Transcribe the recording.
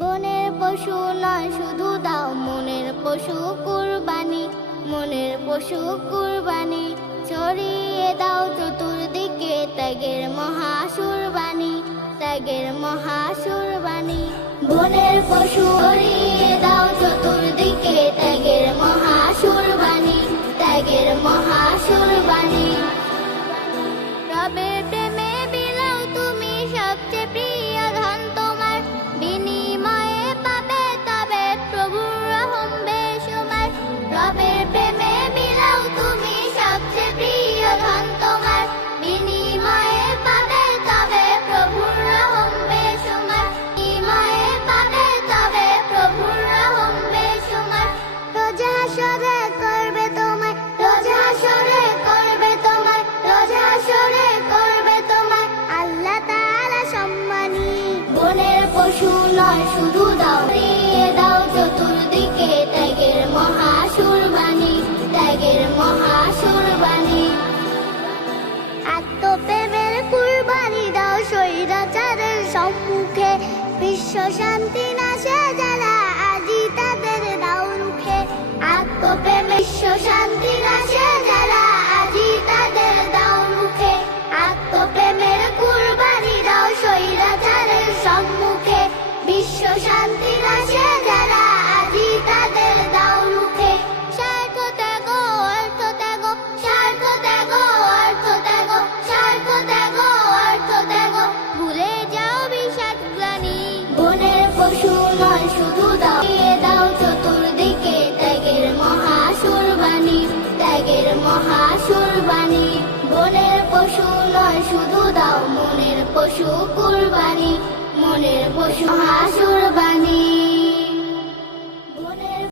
বনের পশু নয় শুধু দাও মনের পশু কুরবানি, মনের পশু কুরবানি। ছড়িয়ে দাও চতুর্দিকে ত্যাগের মহাসুরবাণী, ত্যাগের মহাসুরবাণী। বনের পশু ছড়িয়ে দাও চতুর্দিকে ত্যাগের মহাসুরবাণী, ত্যাগের মহাসুরবাণী। রবের প্রেমে বিলাও তুমি সবচেয়ে প্রিয় ধন তোমার, বিনিময়ে পাবে তবে প্রভুর রহম বেশুমার। রবের প্রেমে বিলাও তুমি সবচেয়ে প্রিয় ধন তোমার, বিনিময়ে পাবে তবে প্রভুর রহম বেশুমার, বিনিময়ে পাবে তবে প্রভুর রহম বেশুমার। রোজ হাসরে করবে তোমায়, রোজ হাসরে করবে তোমায়, রোজ হাসরে করবে তোমায় আল্লাহ তাআলা সম্মানী। বনের পশু নয় শুধু দাও, দিয়ে দাও চতুর্দিকে ত্যাগের মহাসুরবাণী, ত্যাগের মহাসুরবাণী। আত্মপ্রেমের কুরবানি দাও স্বৈরাচারের সম্মুখে, বিশ্ব শান্তি নাশে যারা আজি তাদের দাও রুখে। আত্মপ্রেমে বিশ্ব শান্তি নাশে যারা আজি তাদের দাও রুখে। আত্মপ্রেমের কুরবানি দাও স্বৈরাচারের সম্মুখে, বিশ্ব শান্তি নাশে যারা আজি তাদের দাও রুখে। স্বার্থ ত্যাগ অর্থ ত্যাগ, স্বার্থ ত্যাগ অর্থ ত্যাগ, স্বার্থ ত্যাগ অর্থ ত্যাগ, ভুলে যাও বিষাদ গ্লানি। বনের পশু নয় শুধু দাও, দিয়ে দাও চতুর্দিকে ত্যাগের মহাসুরবাণী, ত্যাগের মহাসুরবাণী। বনের পশু নয় শুধু দাও মনের পশু কুরবানি, মনের পশু মহাসুর